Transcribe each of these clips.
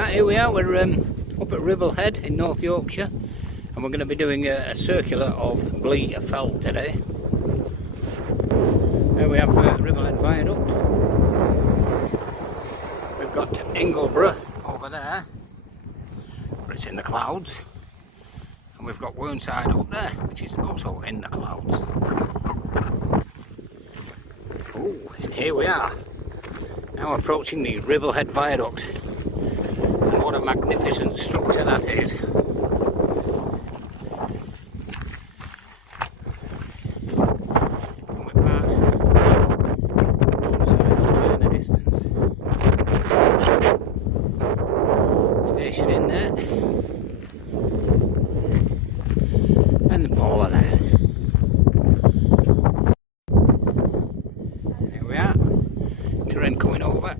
Right, here we are, we're up at Ribblehead in North Yorkshire, and we're going to be doing a circular of Blea Fell today. Here we have Ribblehead Viaduct. We've got Ingleborough over there, but it's in the clouds, and we've got Whernside up there, which is also in the clouds. Oh, and here we are, now approaching the Ribblehead Viaduct. What a magnificent structure that is. And we're parked outside over there in the distance. Station in there. And the Paula there. There we are. Train coming over.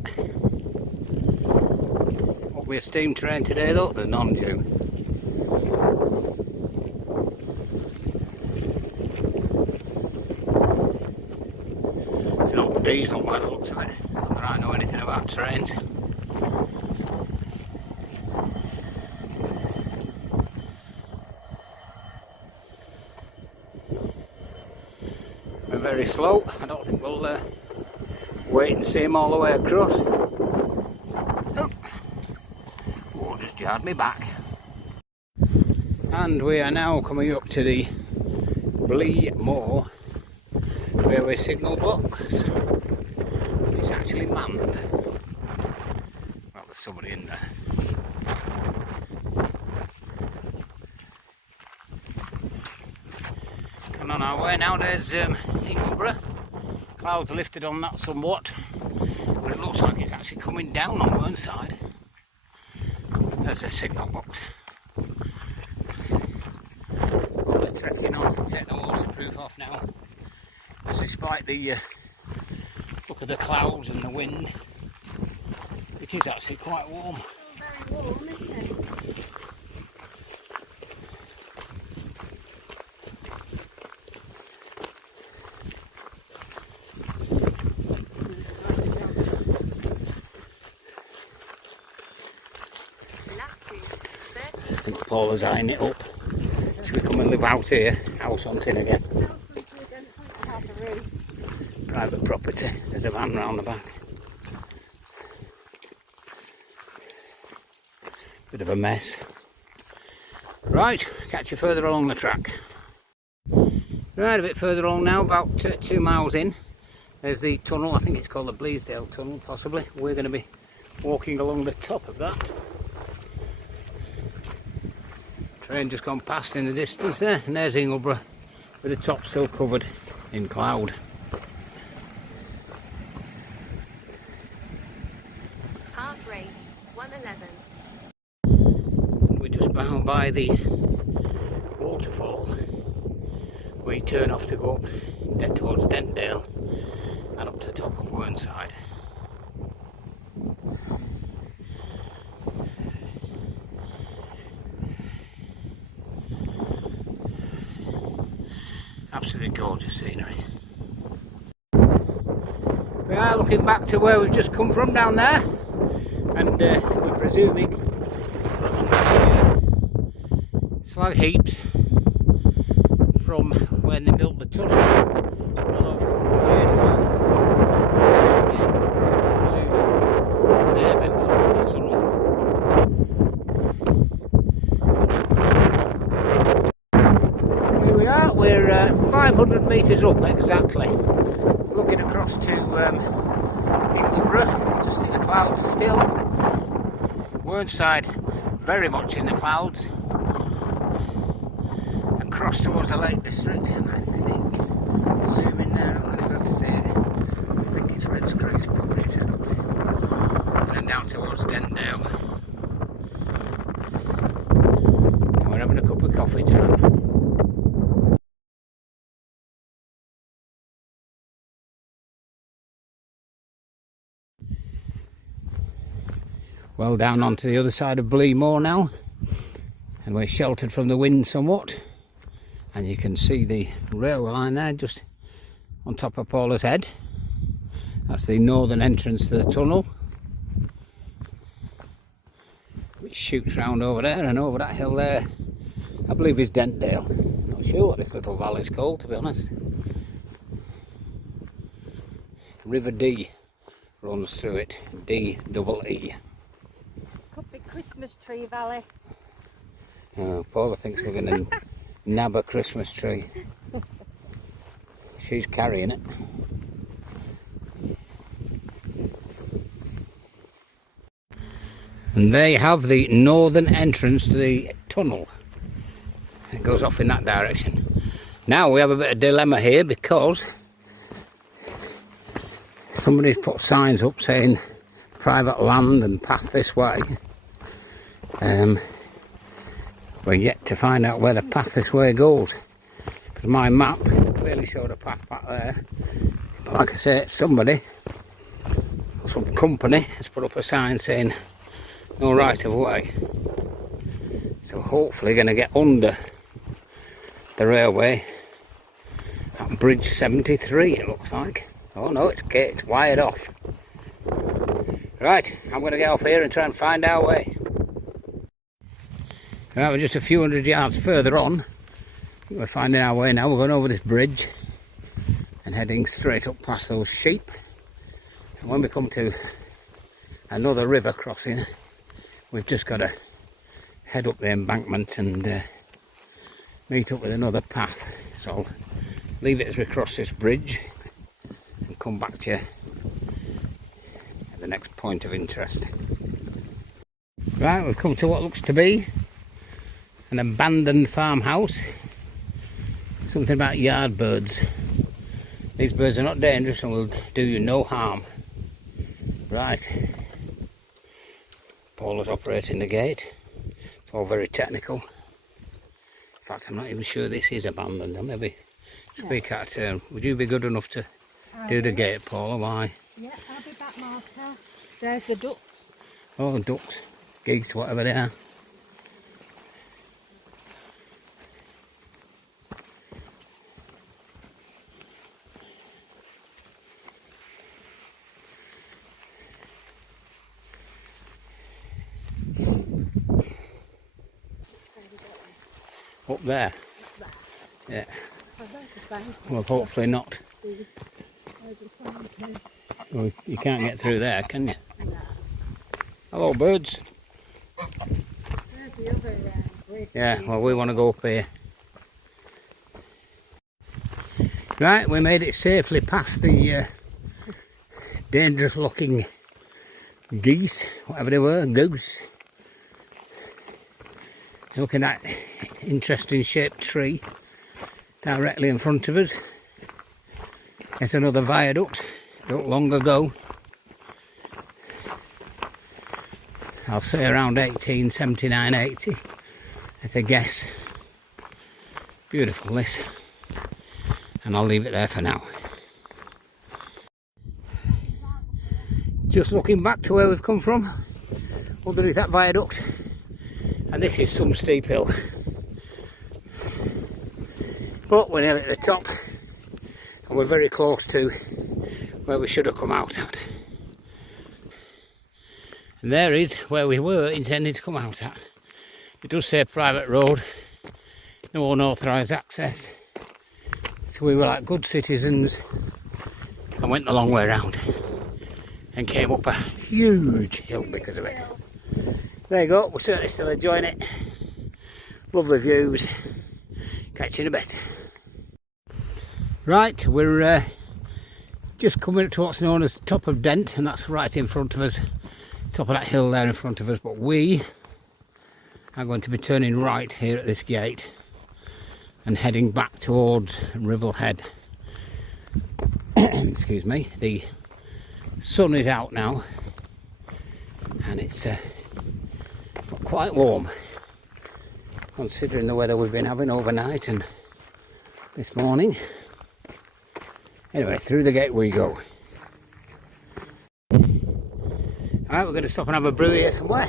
We're a steam train today though, the non-due. It's an old diesel by the looks of it, not that I know anything about trains. We're very slow, I don't think we'll wait and see them all the way across. Jarred me back. And we are now coming up to the Blea Moor railway signal box. It's actually manned. Well, there's somebody in there. And on our way now, there's Ingleborough. Clouds lifted on that somewhat, but it looks like it's actually coming down on one side. There's a signal box. All the trekking on, take the waterproof off now. As despite the look at the clouds and the wind, it is actually quite warm. It's very warm, isn't it? I think Paula's eyeing it up. Should we come and live out here, house hunting again? Private property, there's a van round the back. Bit of a mess. Right, catch you further along the track. Right, a bit further along now, about 2 miles in. There's the tunnel, I think it's called the Bleasdale Tunnel possibly. We're going to be walking along the top of that. Train just gone past in the distance there, and there's Ingleborough with the top still covered in cloud. Heart rate 111. We're just bound by the waterfall where you turn off to go up then towards Dentdale and up to the top of Whernside. Absolutely gorgeous scenery. We are looking back to where we've just come from down there, and we're presuming slag heaps from when they built the tunnel well over 100 years ago. Again, presuming it's an air vent for the tunnel. We're 500 metres up exactly, looking across to Ingleborough, just in the clouds still. Whernside very much in the clouds, and cross towards the Lake District, and I think, zoom in there, I'm not able to see it, I think it's Red Screech property set up here, and then down towards Dentdale. And we're having a cup of coffee too. Well down onto the other side of Blea Moor now, and we're sheltered from the wind somewhat, and you can see the railway line there just on top of Paula's Head. That's the northern entrance to the tunnel. which shoots round over there and over that hill there. I believe is Dentdale. Not sure what this little valley's called, to be honest. River Dee runs through it. D-double-E. Could be Christmas Tree Valley. Oh, Paula thinks we're going to nab a Christmas tree. She's carrying it. And there you have the northern entrance to the tunnel. It goes off in that direction. Now we have a bit of dilemma here because somebody's put signs up saying private land and path this way. We're yet to find out where the path this way goes, because my map clearly showed a path back there. But like I say, somebody, some company, has put up a sign saying no right of way. So hopefully going to get under the railway at Bridge 73, it looks like. Oh no, it's wired off. Right, I'm going to get off here and try and find our way. Right, we're just a few hundred yards further on. We're finding our way now. We're going over this bridge and heading straight up past those sheep. And when we come to another river crossing, we've just got to head up the embankment and meet up with another path. So I'll leave it as we cross this bridge and come back to you at the next point of interest. Right, we've come to what looks to be an abandoned farmhouse. Something about yard birds. These birds are not dangerous and will do you no harm. Right. Paula's operating the gate. It's all very technical. In fact, I'm not even sure this is abandoned. I'll maybe speak out of turn. Would you be good enough to do the gate, Paula? Why? Yeah, I'll be back, Martha. There's the ducks. Oh, ducks, geese, whatever they are. Up there? Yeah. Well, hopefully not. Well, you can't get through there, can you? Hello, birds. There's the other bridge. Yeah, well, we want to go up here. Right, we made it safely past the dangerous looking geese, whatever they were, goose. Looking at that interesting shaped tree directly in front of us. It's another viaduct built long ago. I'll say around 1879-80 at a guess. Beautiful this, and I'll leave it there for now. Just looking back to where we've come from, underneath that viaduct, and this is some steep hill. But we're nearly at the top, and we're very close to where we should have come out at. And there is where we were intending to come out at. It does say private road, no unauthorised access. So we were like good citizens and went the long way around and came up a huge hill because of it. There you go, we're certainly still enjoying it. Lovely views. Catch you in a bit. Right, we're just coming up to what's known as the top of Dent, and that's right in front of us. Top of that hill there in front of us, but we are going to be turning right here at this gate and heading back towards Ribblehead. Excuse me. The sun is out now and it's quite warm considering the weather we've been having overnight and this morning. Anyway, through the gate we go. Alright, we're going to stop and have a brew here somewhere,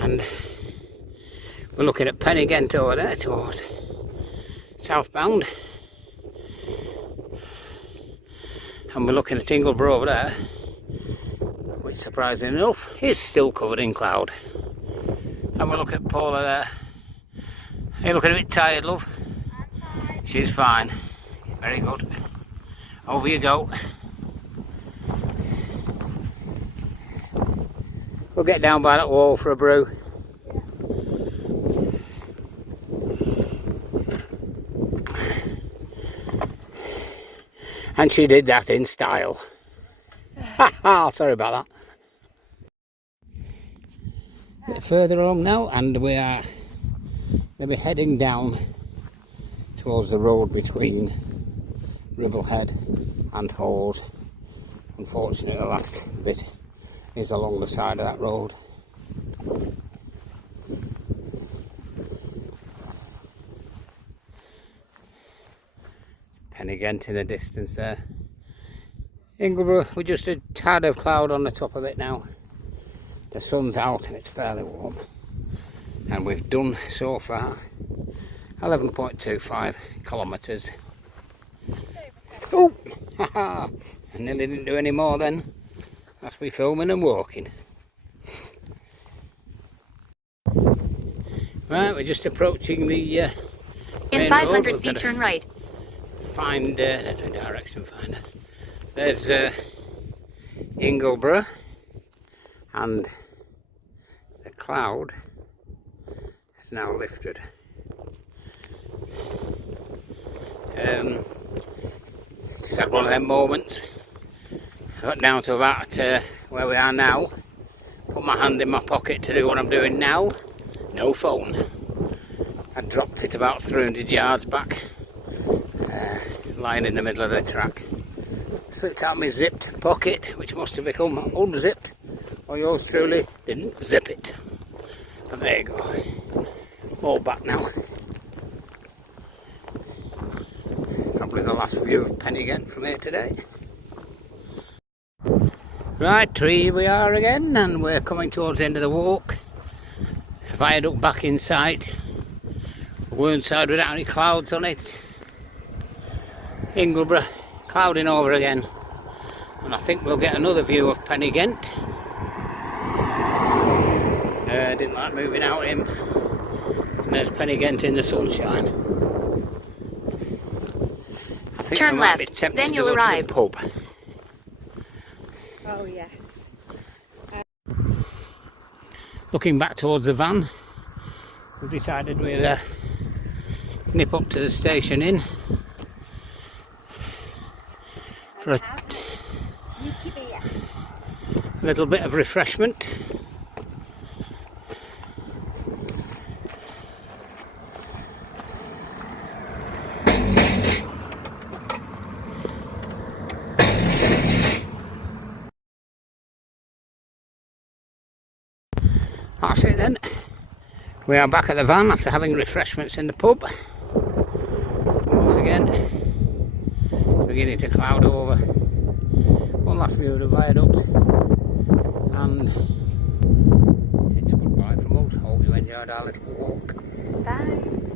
and we're looking at Pennygent over there towards southbound, and we're looking at Ingleborough over there, which surprisingly enough is still covered in cloud. And we look at Paula there. Are you looking a bit tired, love? I'm fine. She's fine. Very good. Over you go. We'll get down by that wall for a brew. And she did that in style. Ha ha, sorry about that. A bit further along now, and we are going to be heading down towards the road between Ribblehead and Hawes. Unfortunately, the last bit is along the side of that road. Pennygent in the distance there. Ingleborough, we're just a tad of cloud on the top of it now. The sun's out and it's fairly warm. And we've done so far 11.25 kilometres. Oh, haha! I nearly didn't do any more then. That's me filming and walking. Right, we're just approaching the In 500 feet, turn right. Find, there's my direction finder. There's Ingleborough, and the cloud has now lifted. Just had one of them moments. I got down to about where we are now. Put my hand in my pocket to do what I'm doing now. No phone. I dropped it about 300 yards back. Lying in the middle of the track. Slipped out my zipped pocket, which must have become unzipped, or yours truly didn't zip it. But there you go. All back now. Probably the last view of Pennygent from here today. Right, here we are again, and we're coming towards the end of the walk. Viaduct back in sight. One side without any clouds on it. Ingleborough clouding over again, and I think we'll get another view of Pennygent. Didn't like moving out him, and there's Pennygent in the sunshine. I think Turn might be left, tempted then to you'll go to the arrive. pub. Oh yes. Looking back towards the van, we've decided we'll nip up to the station inn for a little bit of refreshment. That's it then. We are back at the van after having refreshments in the pub. Once again, beginning to cloud over. One last view of the viaduct, and it's a goodbye from us. Hope you enjoyed our little walk. Bye.